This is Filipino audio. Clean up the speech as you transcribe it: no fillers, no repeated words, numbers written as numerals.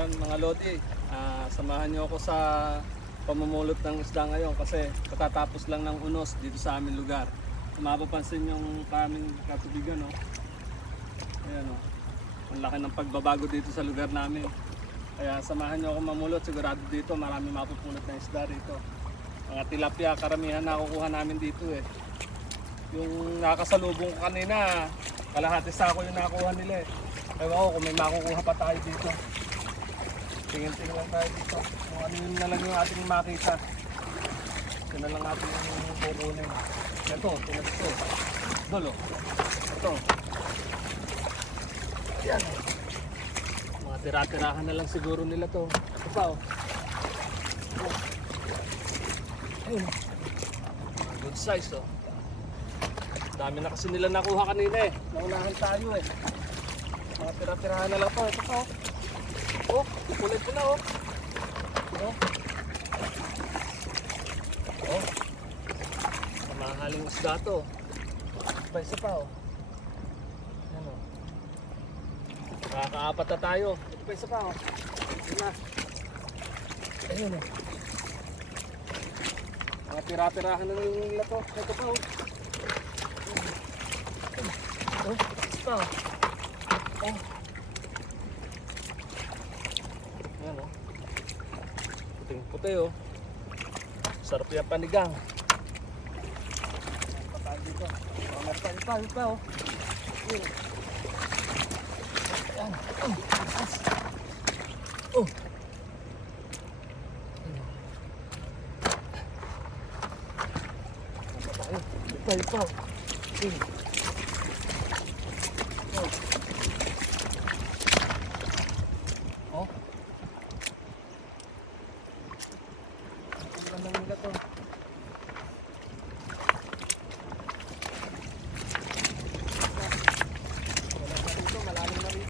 Yan mga Lodi, samahan niyo ako sa pamumulot ng isda ngayon kasi katatapos lang ng unos dito sa aming lugar. Kung mapapansin yung kaming katubigan, no? Ayan, no? Ang laki ng pagbabago dito sa lugar namin. Kaya samahan niyo ako mamulot, sigurado dito marami mapupulot na isda dito. Mga tilapia, karamihan nakukuha namin dito eh. Yung nakasalubong ko kanina, kalahati sako yung nakuha nila eh. Ewan ko kung may makukuha pa tayo dito. Tingin-tingin lang tayo dito. Kung ano yun na lang yung ating makita. Ito na lang ating kukunin. Ito, tingnan ito. Dolo. Ito. Yan. Mga tira-tirahan na lang siguro nila to. Ito pa oh. Ayun. Good size oh. Dami na kasi nila nakuha kanina eh. Naunahan tayo eh. Mga tira-tirahan na lang to. Ito pa oh. Oh, kulay pula oh. Oh. Oh. Mahaling isda to. Isa pa oh. Yan oh. Nakakaapat na tayo. Ito pa isa pa oh. Ayun na. Ayun oh. Mga tira-tirahan na lang nila to. Ito pa oh. Oh, isa pa oh. Oh. Ayan o. Puting-puti o. Sarap yung panigang. Patayin dito. Patayin pa o. Ayan. Oh. Patayin pa o.